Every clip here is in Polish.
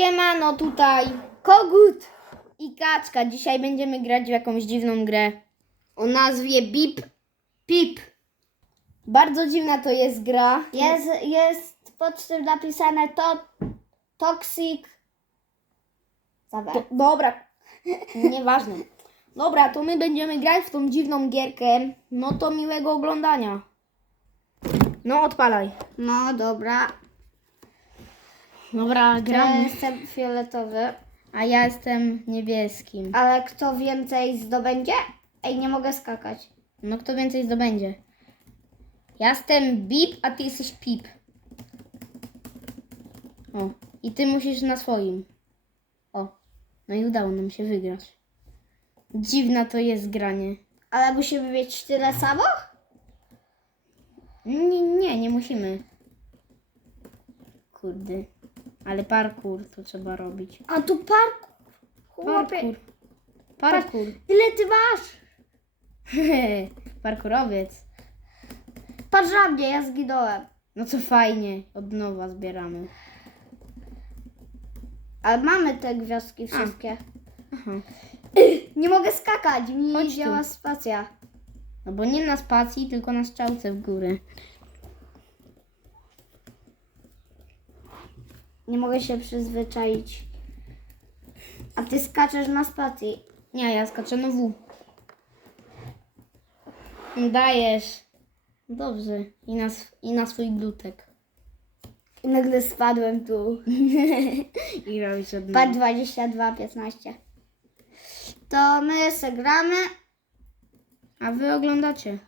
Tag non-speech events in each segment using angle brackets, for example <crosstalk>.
Siemano tutaj Kogut i Kaczka. Dzisiaj będziemy grać w jakąś dziwną grę o nazwie Bip Pip. Bardzo dziwna to jest gra. Jest, jest pod tym napisane to Toxic. Zabawę. To, dobra, <laughs> nieważne. Dobra, to my będziemy grać w tą dziwną gierkę. No to miłego oglądania. No odpalaj. No dobra. Dobra, Ja jestem fioletowy. A ja jestem niebieskim. Ale kto więcej zdobędzie? Ej, nie mogę skakać. No kto więcej zdobędzie? Ja jestem Bip, a ty jesteś Pip. O, i ty musisz na swoim. O, no i udało nam się wygrać. Dziwna to jest granie. Ale musimy mieć tyle samo? Nie, nie, nie musimy. Kurde. Ale parkour to trzeba robić. A tu park. Chłopie, Parkour. Parkour. ile ty masz? <laughs> Parkurowiec. Patrz na mnie, ja zginąłem. No co fajnie, od nowa zbieramy. Ale mamy te gwiazdki wszystkie. Aha. <clears throat> Nie mogę skakać, mi Chodź nie tu. działa spacja. No bo nie na spacji, tylko na strzałce w górę. Nie mogę się przyzwyczaić. A ty skaczesz na spacji. Nie, ja skaczę na W. Dajesz. Dobrze. I na, i na swój glutek. I nagle spadłem tu. <laughs> I robisz od nowa. 22, 15. To my se gramy. A wy oglądacie.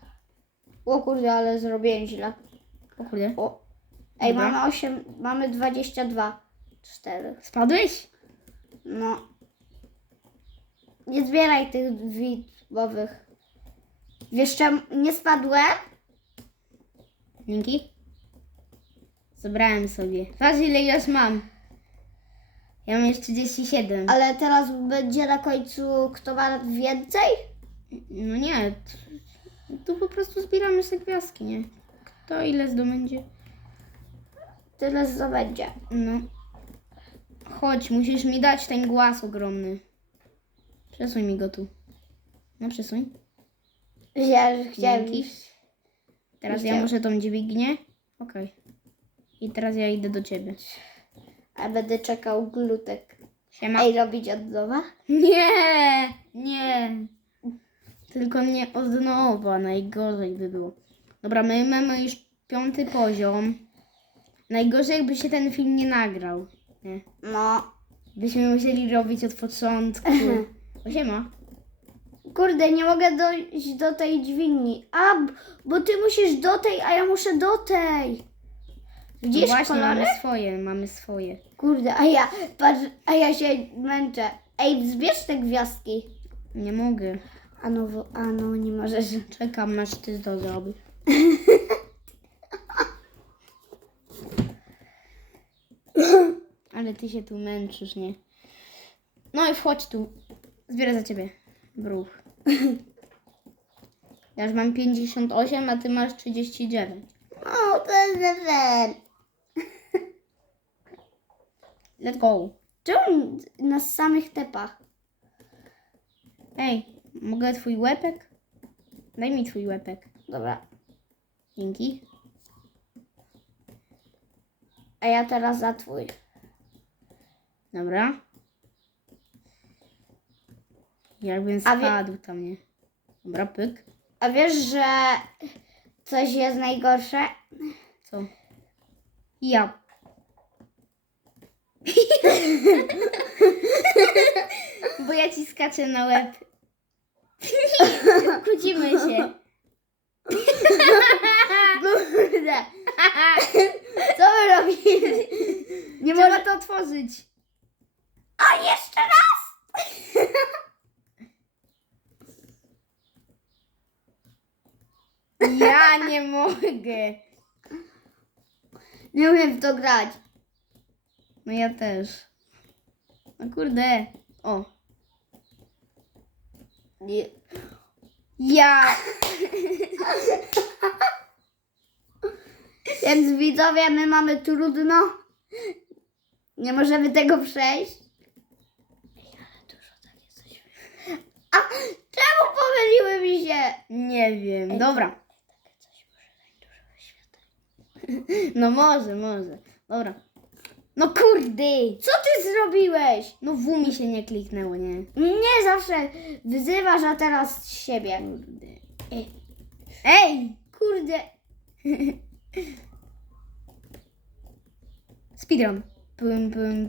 O kurde, ale zrobiłem źle. O kurde. O. Ej, Dobra. mamy 8, mamy 22. 4. Spadłeś? No. Nie zbieraj tych widmowych. Wiesz czemu nie spadłem? Dzięki. Zebrałem sobie. Patrz ile już mam. Ja mam już 37. Ale teraz będzie na końcu kto ma więcej? No nie. t- Tu po prostu zbieramy sobie gwiazdki, nie? Kto ile zdobędzie? Tyle zdobędzie. No. Chodź, musisz mi dać ten głaz ogromny. Przesuń mi go tu. No przesuń. Ja chciałem Dzięki. iść. Teraz ja chciałem. muszę tą dźwignię. Okej. I teraz ja idę do ciebie. A będę czekał glutek. Siema. Ej, robić od nowa? Nie, nie. Tylko nie od nowa, najgorzej by było. Dobra, my mamy już piąty poziom. Najgorzej jakby się ten film nie nagrał. Nie. No. Byśmy musieli robić od początku. O, siema. Kurde, nie mogę dojść do tej dźwigni. A, b- bo ty musisz do tej, a ja muszę do tej. No Widzisz właśnie, kolory? mamy swoje, mamy swoje. Kurde, a ja, patrz, a ja się męczę. Ej, zbierz te gwiazdki. Nie mogę. A no, wo- a no, nie możesz. Czekam, aż ty to zrobisz. <laughs> Ale ty się tu męczysz, nie? No i wchodź tu. Zbierę za ciebie. Bruch. <laughs> Ja już mam 58, a ty masz 39. O, to jest ten. <laughs> Let's go. Czemu na samych tepach? Ej, mogę twój łepek? Daj mi twój łepek. Dobra. Dzięki. A ja teraz za twój. Dobra. Jakbym A wie- spadł tam, nie? Dobra, pyk. A wiesz, że coś jest najgorsze? Co? Ja. <laughs> Bo ja ci skaczę na łeb. <laughs> Kłócimy się. <laughs> Kurde. Co wy robicie? Nie Trzeba to otworzyć. A jeszcze raz! <laughs> Ja nie mogę. Nie umiem w to grać. No ja też. No kurde. O. Nie. Ja. Więc widzowie, my mamy trudno. Nie możemy tego przejść? Ej, ale dużo tak jesteśmy. A czemu pomyliły mi się? Nie wiem, dobra. Dać dużo wyświetleń. <laughs> No może, może. Dobra. No kurde! Co ty zrobiłeś? No W mi się nie kliknęło, nie? Nie zawsze wyzywasz, a teraz siebie. Kurde. Ej! Ej! Kurde. <laughs> Speedrun. Pum, pum,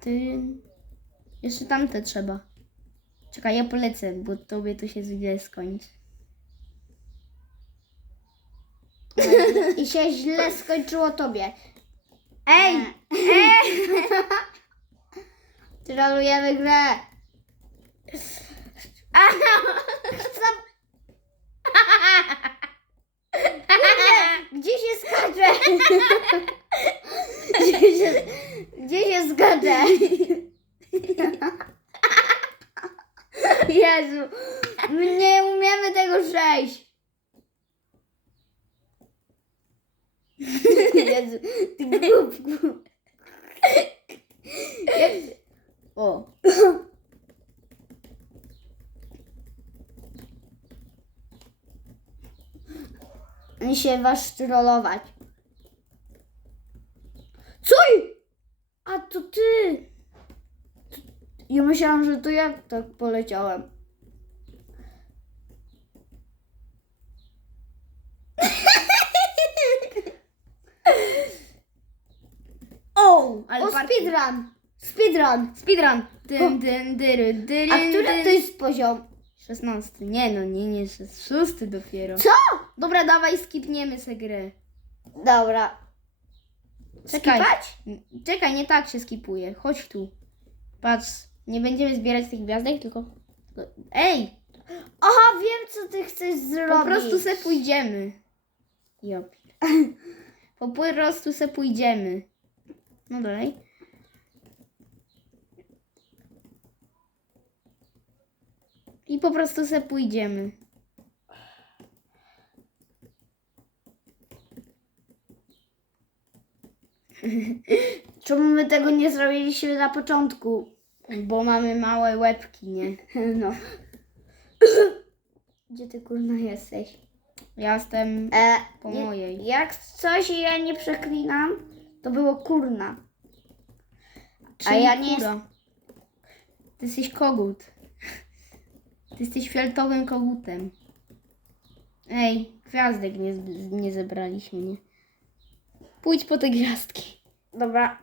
tyn. Jeszcze tamte trzeba. Czekaj, ja polecę, bo tobie to się źle skończy. I się źle skończyło tobie. Ej! Ej! <laughs> Trolujemy grę. Gdzie się skacze? <laughs> Gdzie się, gdzie się skacze? Jezu, my nie umiemy tego przejść. <laughs> Jezu, ty głupku. O! Oni się was trollować. Co? A to ty! Ja myślałam, że to ja tak poleciałem. O! Ale O, parkour. speedrun! Speedrun! Speedrun! Dyn, dyn, dyry, dyry, A który to jest poziom? 16. Nie no, nie, nie, szes- szósty dopiero. Co? Dobra, dawaj, skipniemy se grę. Dobra. Czekaj. Skipać? Czekaj, nie tak się skipuje. Chodź tu. Patrz, nie będziemy zbierać tych gwiazdek, tylko... tylko- Ej! Aha, wiem co ty chcesz zrobić. Po prostu se pójdziemy. Jopi. Po prostu se pójdziemy. No dalej. I po prostu se pójdziemy. <laughs> Czemu my tego nie zrobiliśmy na początku? Bo mamy małe łebki, nie? No. Gdzie ty kurna jesteś? Ja jestem E, po nie- mojej. Jak coś ja nie przeklinam, to było kurna. Czyli ja nie kura. Ty jesteś kogut. Ty jesteś fioltowym kogutem. Ej, gwiazdek nie, nie zebraliśmy, nie? Pójdź po te gwiazdki. Dobra.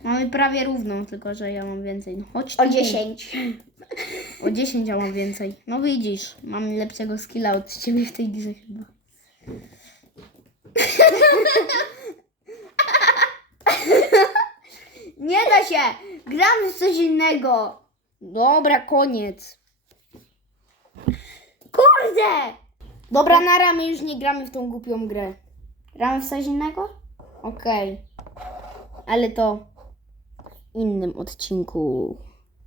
Mamy prawie równą, tylko że ja mam więcej. No chodź tu. O 10. O 10 ja mam więcej. No widzisz, mam lepszego skilla od ciebie w tej grze chyba. Nie da się! Gramy w coś innego. Dobra, koniec. Kurde! Dobra, nara, my już nie gramy w tą głupią grę. Gramy w coś innego? Okej. Ale to w innym odcinku.